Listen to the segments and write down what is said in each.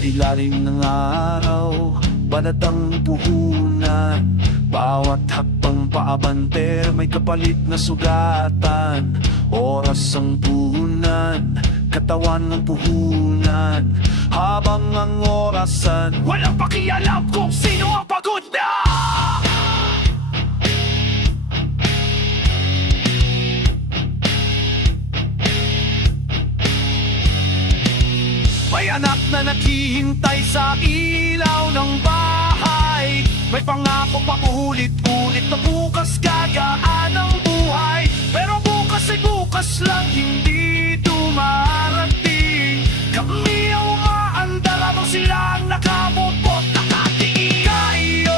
Sa ilalim ng araw, banat ang puhunan. Bawat hakbang paabante, may kapalit na sugatan. Oras ang puhunan, katawan ng puhunan. Habang ang orasan, walang pakialam kung sino ang pagod na. May anak na naghihintay sa ilaw ng bahay. May pangako pa ulit-ulit na bukas gagaan ang buhay. Pero bukas ay bukas lang, hindi dumarating. Kami ang umaandar habang sila ang nakamupot. Nakatingin ngayon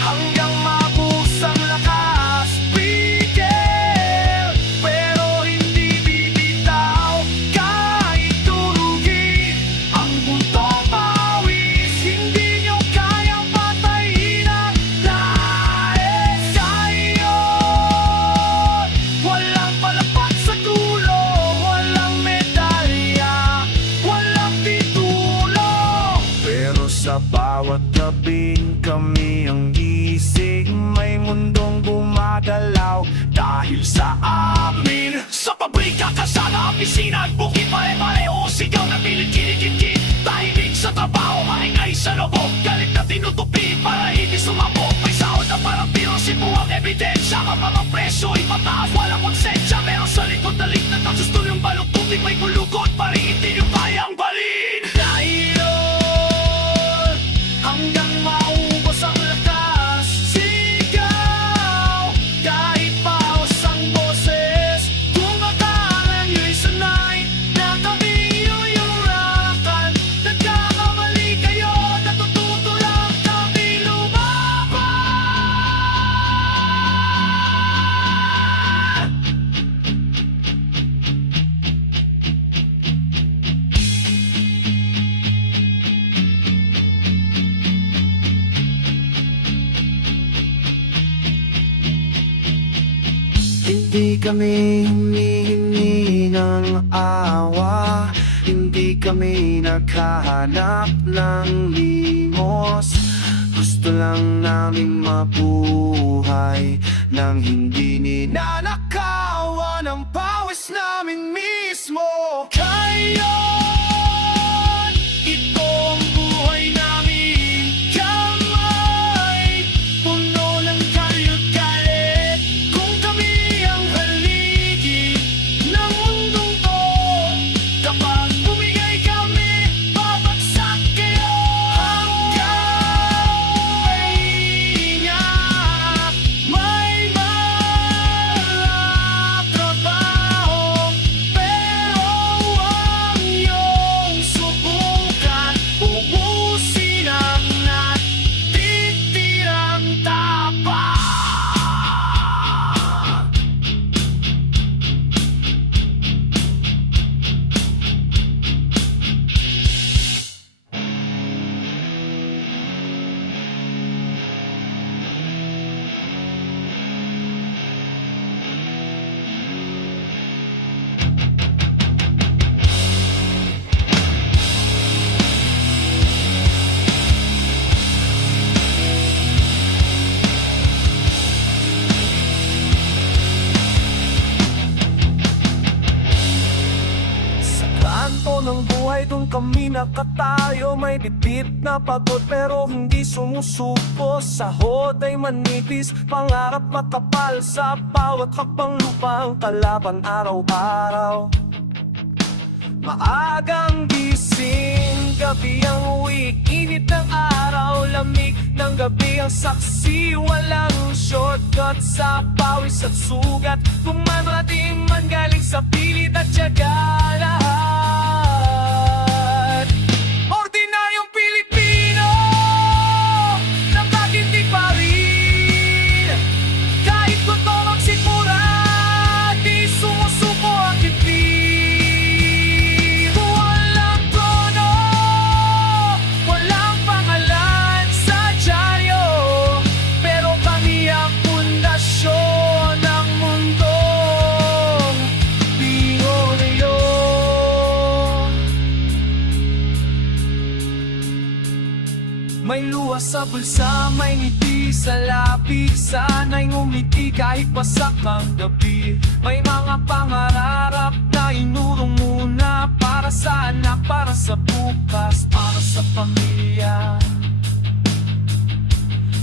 hanggang mabus ang lakas. Bigel, pero hindi bibitaw kahit turugin. Ang buntong pawis, hindi nyo kayang patayin ang nais ngayon. Walang palakpak sa dulo, walang medalya, walang titulo. Pero sa bawat gabing kami ang gising, may mundong gumagalaw dahil sa amin. Sa pabrika, kasana, opisina at bukid, pare-pareho sigaw na pilit kinikit-kit. Tahimik sa trabaho, maingay sa loob, galit na tinutupi para hindi sumabog. May sahod na parang pirosin mo ang ebidensya. Ang mga presyo'y mataas, walang konsensya. Meron sa likod na lignan ng gusto yung balong tubig, may gulugot pa rin, hindi nyo kayang balin. Ngayon, hanggang maubos ang lakas, sigaw kahit paos ang boses. Kung akala nyo'y sanay na kami yuyurakan, nagkakamali kayo, natututo lang kami lumaban. Hindi kami humihingi ng awa, hindi kami naghahanap ng limos. Gusto lang naming mabuhay nang hindi ninanakawan ng pawis namin mismo. Ngayon, ito ang buhay namin. Kamay, puno ng kalyot-galit. Kung kami ang haligi ng mundong to, kapag bumigay kami, babagsak kayo. Hanggang may ingat, may mga trabaho. Pero huwag niyong subukan ubusin ang natitirang tapang. Sa kanto ng buhay, dun kami nakatayo. May bitbit na pagod pero hindi sumusuko. Sahod ay manipis, pangarap makapal. Sa bawat hakbang lupang kalaban araw-araw. Maagang gising, gabi ang uwi, init ng araw, lamig ng gabi ang saksi. Walang shortcut sa pawis at sugat, kung man marating man galing sa pilit at tiyaga. Lahat ordinaryong Pilipino, nakatindig pa rin. Kahit gutom ang sikmura, di sumusuko ang dibdib. Walang trono, walang pangalan sa dyaryo, pero kami ang pundasyon ng mundong bingo ngayon. sa bulsa, may ngiti sa labi. Sana'y ngumiti kahit pasak ang gabi. May mga pangarap na inurong muna. Para sa anak, para sa bukas, para sa pamilya.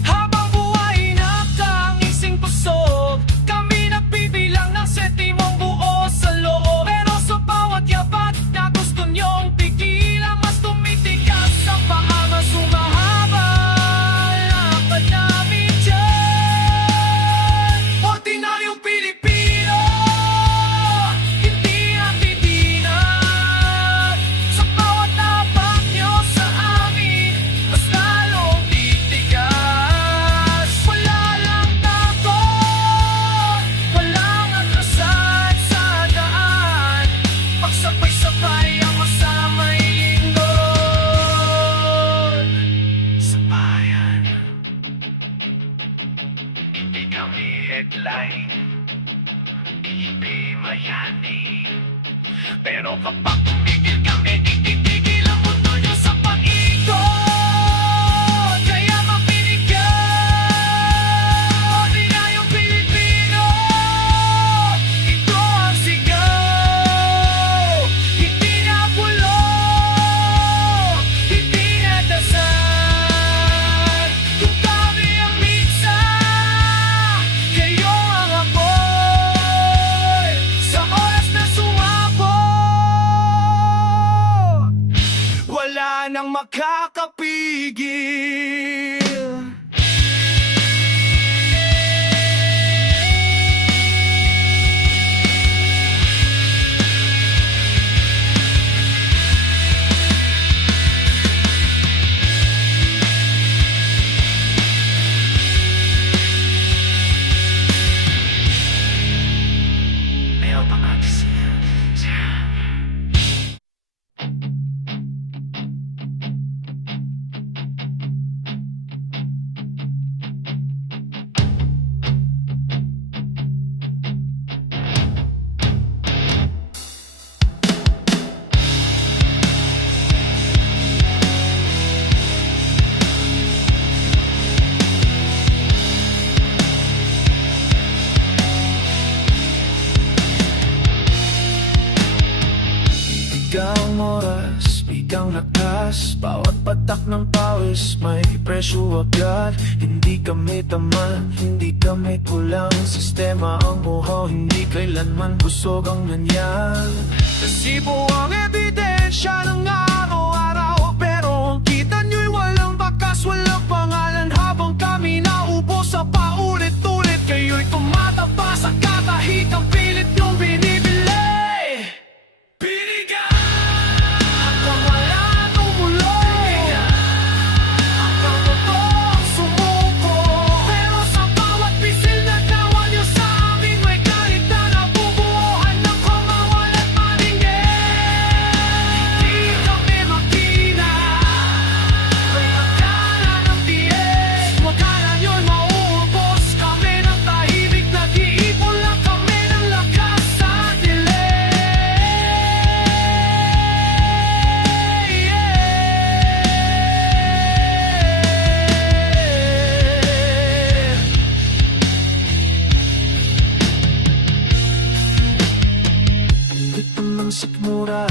Habang buhay nakaising pusog, kami nagbibilang ng sentimong buo sa loob. Pero sa bawat yabat na gusto niyong pigilan, mas tumitigas ang paa, mas humahaba lakad namin dyan. Ordinaryong Pilipino, hindi natitinag. Sa bawat tapak niyo sa amin, mas lalong titigas. Wala lang takot, walang atrasan sa daan. Pagsabay-sabay ang masamay lingkod sa bayan. Hindi kami headline, hindi mayani. Pero kapag tumigil kami, titigil ang mundo nyo sa pag-ikot. Kaya mapinig ka, Ordinaryong Pilipino. Ito ang sigaw, hindi na bulong, hindi na dasal. Kung kami ang minsa, kayo ang apoy. Sa oras na sumabog, wala nang makakapigil. Ayaw pa nga. Bigang oras, bigang lakas, bawat patak ng pawis may presyo agad. Hindi kami tamad, hindi kami kulang. Sistema ang buhaw, hindi kailanman busog ang nangyal. Resibo ang ebidensya ng araw-araw, pero ang kita nyo'y walang bakas, walang pangalan. Habang kami naupo sa paulit-ulit, kayo'y tumatapa sa kahit ang pilit nyong binibili. Sikmura,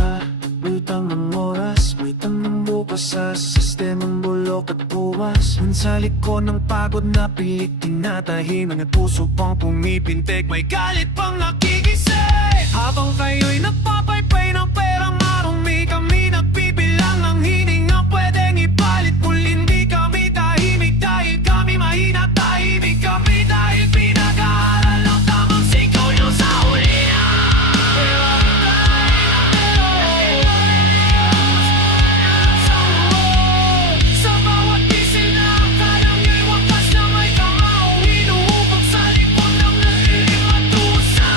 utang ng oras, utang ng bukas sa sistemang bulok at buwas. Sa likod ng pagod na pilit, tinatahimik at puso pang pumipintig, may galit pang nakigising. Habang kayo'y nagpapaypay ng perang marumi, kami nagbibilang ng hininga pwedeng ipalit. Muli hindi kami tahimik dahil kami mahina, tahimik kami dahil pinag-aaral ang tamang sigaw nyo sa huli na. Sa bawat pisil na akala nyo'y wakas na may kamao, inuubog sa likod ng naliling at tusa.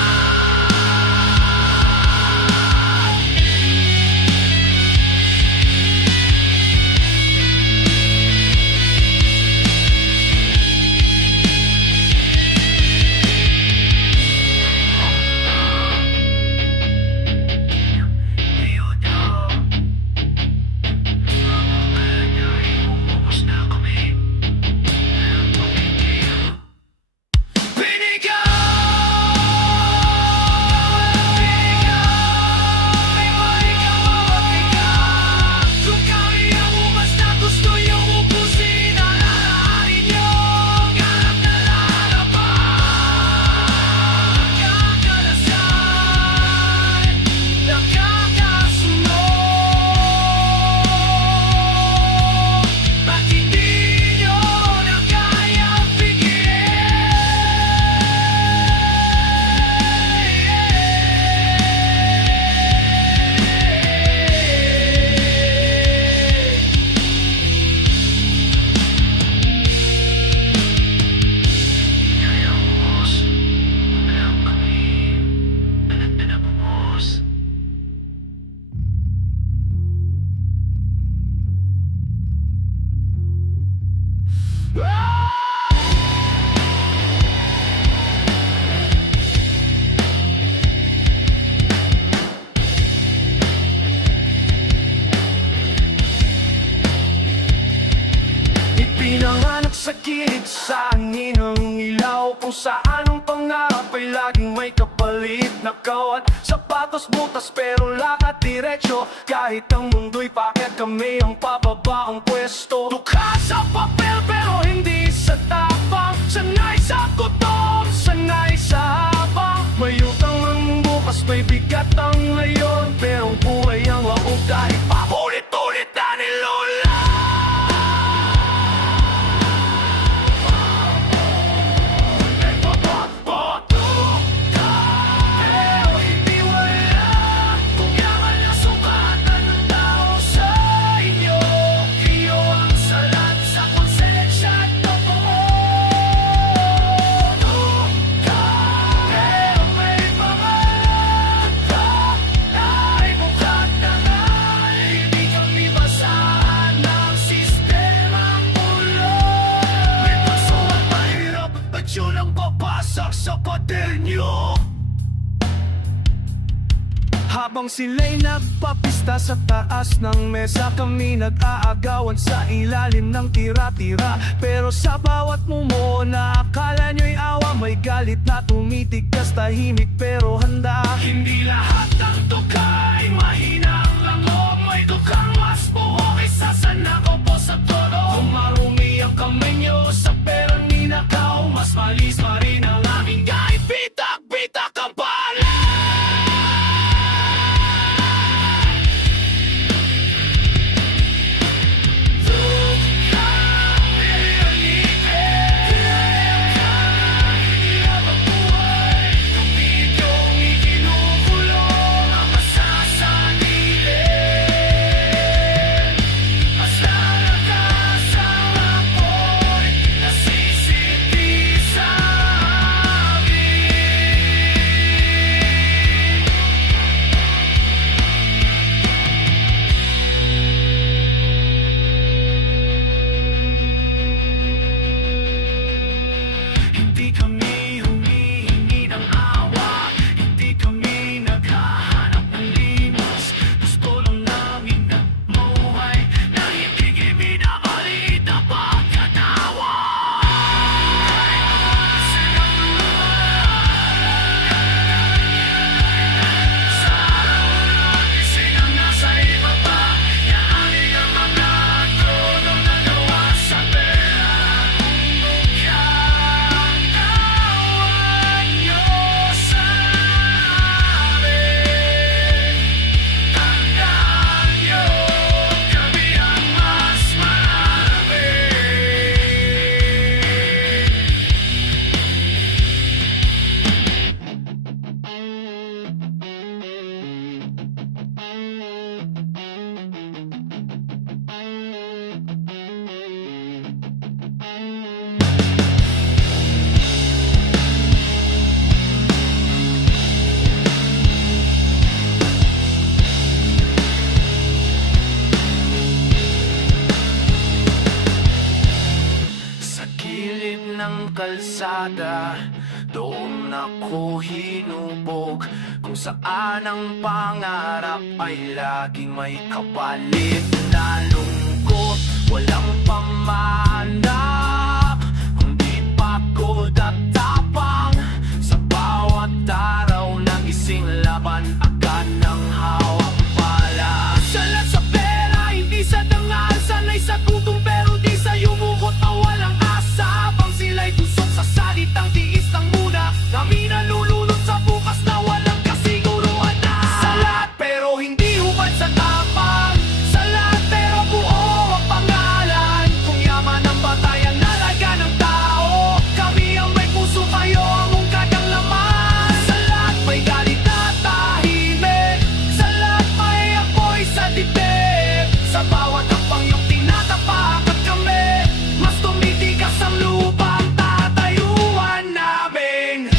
araw kung saan ang pangarap ay laging may kapalit na kawat sapatos, butas pero lakad diretso. Kahit ang mundo'y paket, kami ang pababa ang pwesto. Tukha sa papel pero hindi sa tapang, sanay sa gutom, sanay sa habang. May utang ang bukas, may bigat ang ngayon, pero ang buhay ang waong dahil paulit-ulit na ni Lola. Pero hindi wala kung yaman ang sukatan ng tao sa inyo. Iyo ang salat sa konsensya at totoo. Pero may mga langka na ay mukhang tangal. Hindi kami basahan ng sistemang ulo. May paso at mahirap at yun ang papasak sa pader nyo. Habang sila'y nagpapista sa taas ng mesa, kami nag-aagawan sa ilalim ng tira-tira. Pero sa bawat mumo na akala nyo'y awa, may galit na tumitigas, tahimik pero handa. Hindi lahat ng tuka ay mahina ang langog, may tukang mas buho kaysa sa nakopo sa todo. Kung marumi ang kamay nyo sa pera ninakaw, mas malis pa rin ang aming kahit bitak-bitak ang pala. Hindi kami humihingi ng awa, hindi kami naghahanap ng limos. Gusto lang namin na mamuhay na hindi minamaliit na pagkatawa. Sa araw gising ang nasa ibaba, yaanin ang mga tronong nagawa sa pera. Sa gilid ng kalsada, doon ako hinubog, kung saan ang pangarap ay laging may kapalit na lungkot. Walang pamana, kundi pagod at tapang. Sa bawat araw na gising laban, agad ng hawak pala. Salat sa pera, hindi sa dangal, sanay sa gutom pero di sa yumugot na walang asa. Habang sila'y tusok sa salitang tiis lang muna, kami nalulunod sa bukas na walang kasiguruhan na. Salat pero hindi hubad sa tapang, salat pero buo ang pangalan. Kung yaman ang batayan, nalaga ng tao, kami ang may puso, kayo ang ungkat ang laman. Salat may galit na tahimik, salat may apoy sa dibdib. Sa bawat hakbang yung tinatapak at kami, mas tumitigas ang lupang tatayuan namin.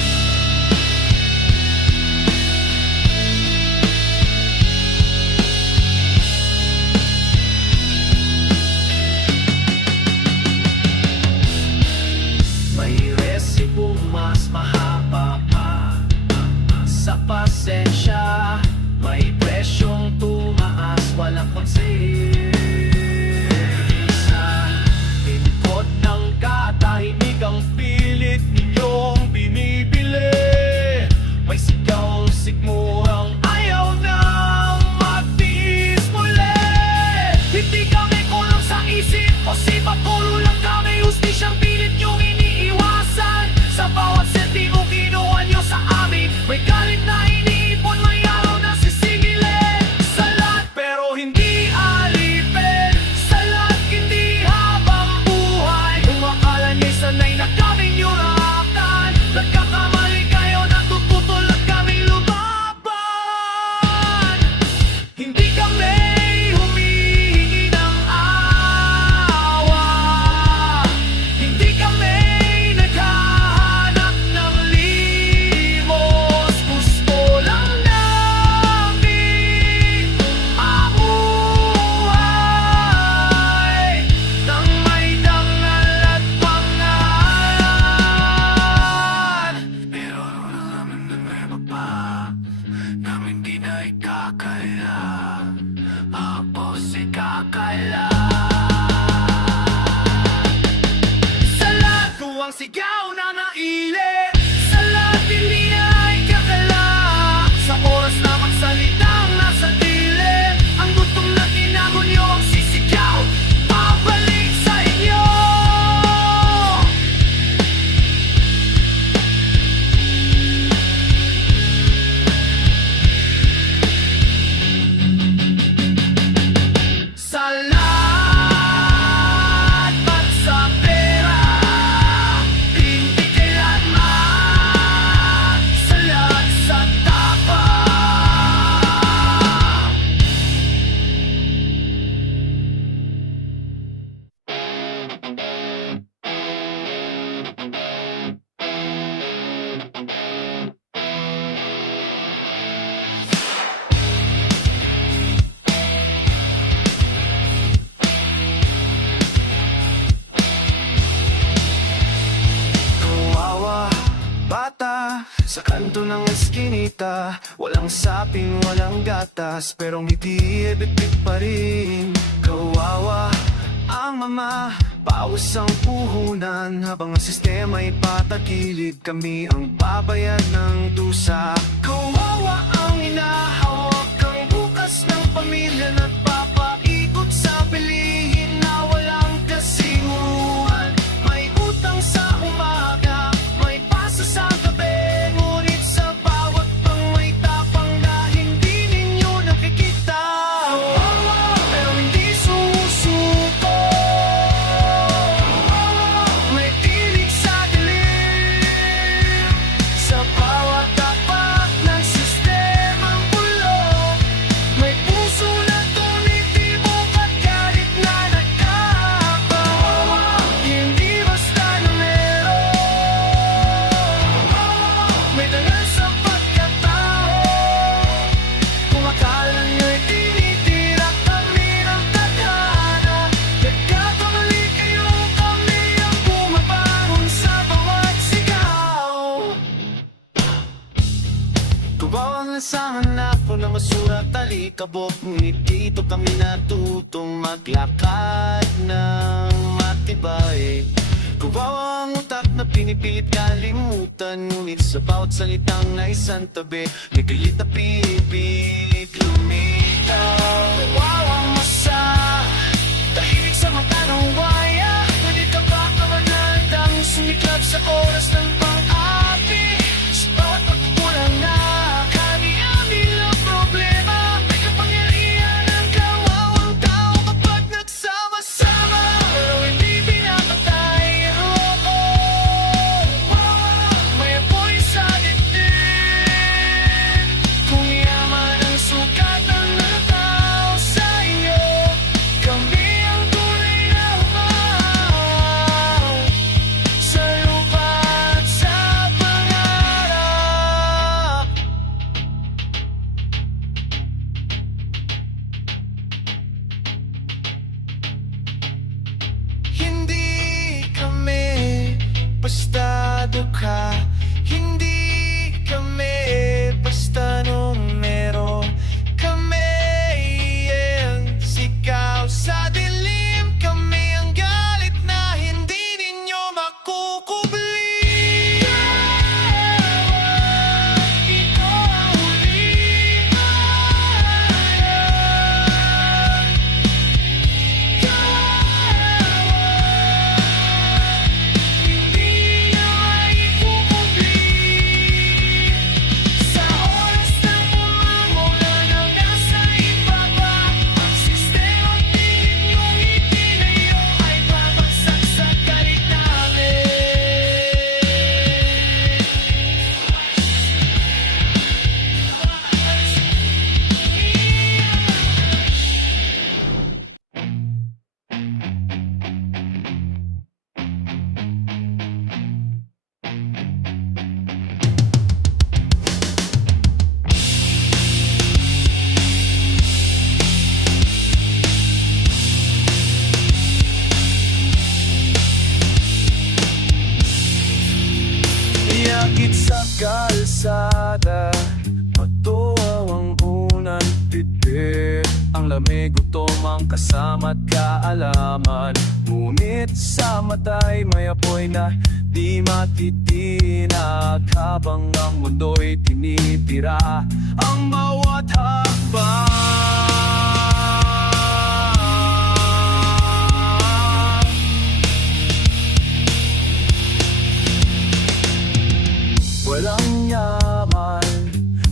May resibo mas mahaba pa sa pasensya, may presyong tumaas, walang konsensya. Likod ng katahimik ang pilit ninyo, ay kakala, ako si kakala. Sa lahat buwang sigaw na naili, sa lahat hindi ay kakala. Sa oras na magsalitang nasa dilim, ang gutom na tinago niyo ang sisigaw, pabalik sa inyo. Sa lahat at sa pera, hindi kailanman salat sa tapang. Kawawa, bata, sa kanto ng eskinita, walang saping, walang gatas, pero ngiti ebit pa rin. Kawawa, ang mama, paus ang puhunan, habang ang sistema'y patagilid, kami ang babayad ng dusa. Kawawa ang inahawak, ang bukas ng pamilya, nagpapaikot sa bilihin na walang kasimuhan. May utang sa umaga, may pasa sa gabi, ngunit sa bawat pang may tapang na hindi ninyo nakikita. Pero hindi sumusuko, may tinig sa dilim, sa bawat tapat ng sistemang bulok. May puso na tumitibok at galit na nagkakawa, hindi basta numero. May dangal sa pagkatao, kung akala nyo'y tinitira kami ng tadhana, nagkakamali kayo, kami ang bumabangon sa bawat sigaw. Tubaw ang lasangan ako na masurat talikabok, ngunit dito kami natutong maglakad ng matibay. Kubaw ang utak na pinipilit kalimutan, ngunit sa bawat salitang naisantabi, may galit na pinipilit lumitaw. Kubaw ang masa, tahimik sa mata ng waya, ngunit ang baka manandang sumiklab sa oras ng pang-api. Sa bawat pagkukulang na kami ang ilang problema, may kapangyarihan ang kawawang tao kapag nagsama-sama, pero hindi pinapatay ang loob. May apoy sa dibdib, kung yaman ang sukatan ng tao sa inyo, kami ang tunay na umaw sa lupa at sa pangarap. Hindi kami basta dukha, hindi kami basta numero. Kami ang sigaw sa dilim, kami ang galit na hindi ninyo makukubli. Ito ang huli. Hindi na maikukuha. lamig, gutom ang kasama't kaalaman. Ngunit sa mata'y may apoy na di matitinag, habang ang mundo'y tinitira ang bawat hakbang. Walang yaman,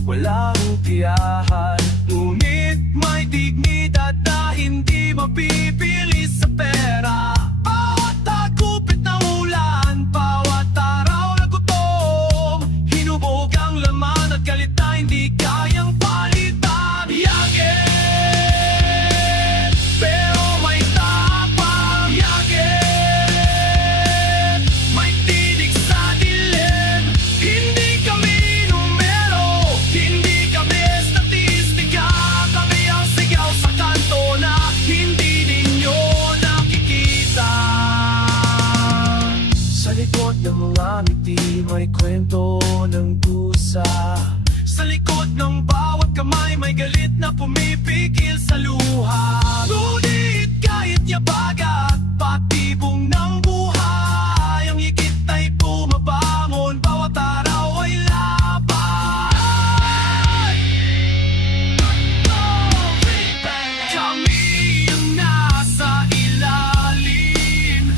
walang tiyahan, ngunit may dignidad na hindi mapipili sa pera. Bawat tagupit ng ulan, bawat araw na gutom, hinubog ang laman at galit na hindi kayang palitan. Yakit, pero may tapang. Yakit, may tinig sa dilim. Hindi kami numero, hindi kami statistika. Kami ang sigaw sa kanto na hindi ninyo nakikita. Sa likod ng mga ngiti may kwento ng dusa. Sa likod ng bawat kamay may galit na pumipigil sa luha. Ngunit kahit yabagat, patibong ng buhay, ang higit ay bumabangon, bawat araw ay laban. Kami ang nasa ilalim,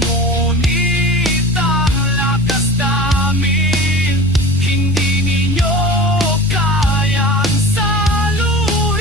ngunit ang lakas namin hindi ninyo kayang saluhin.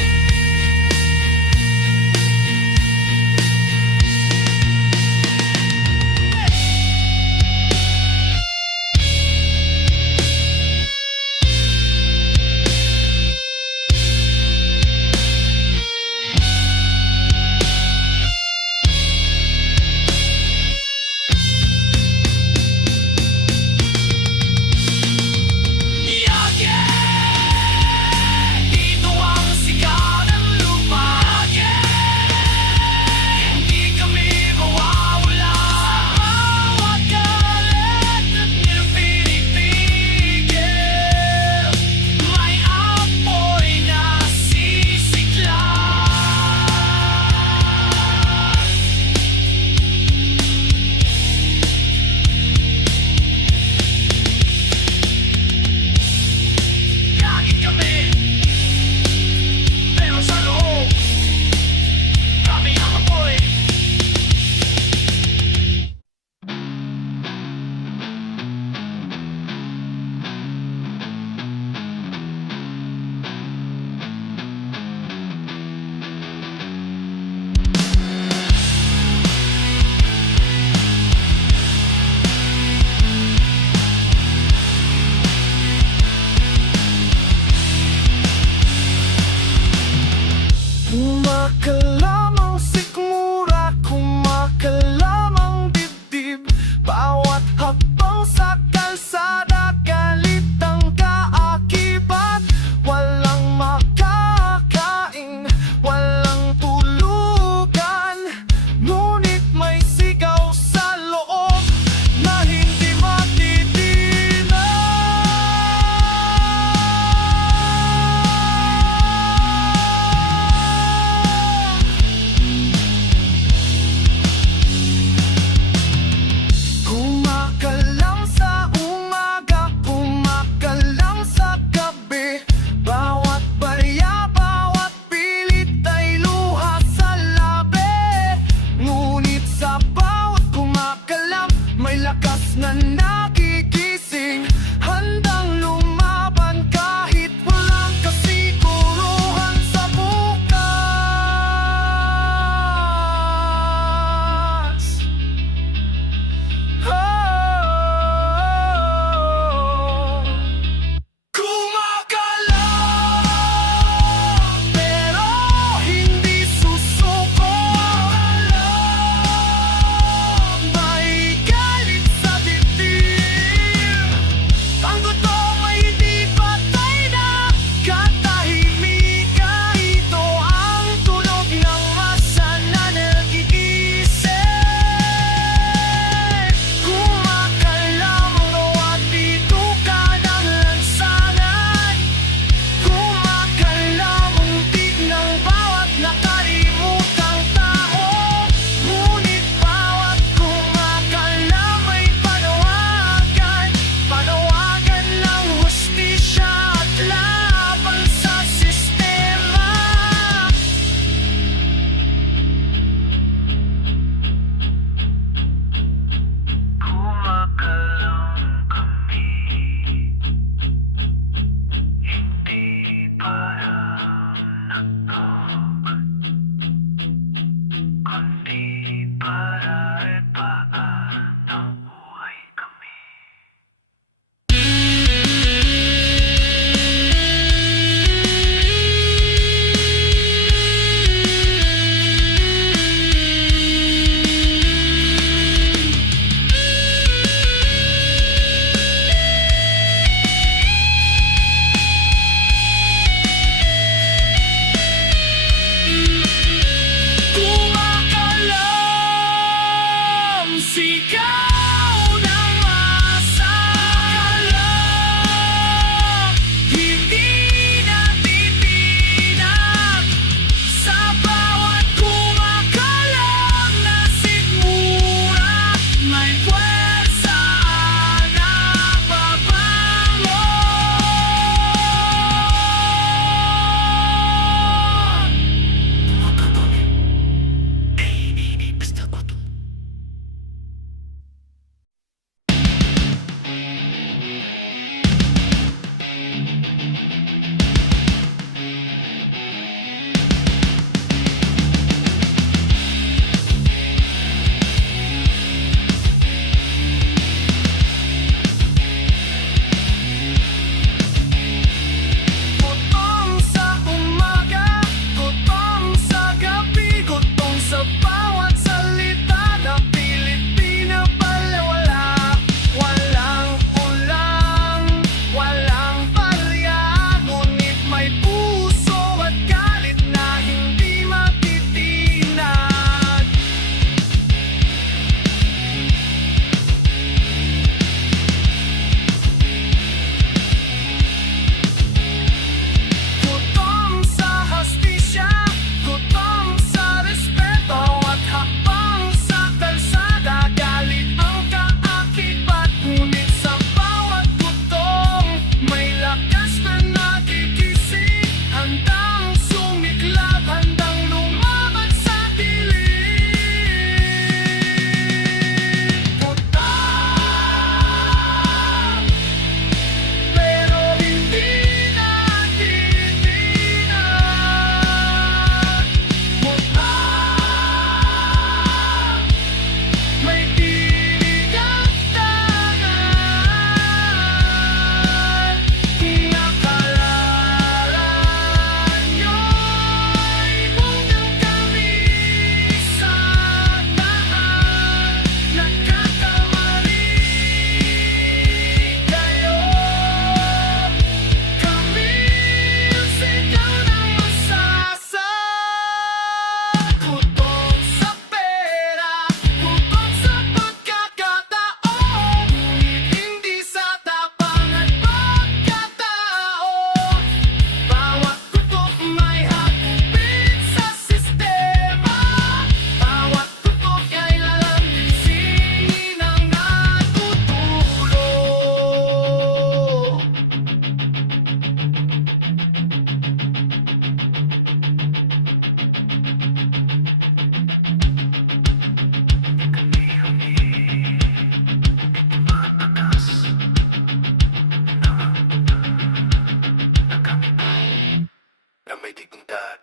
may dignidad.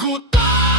Gutom!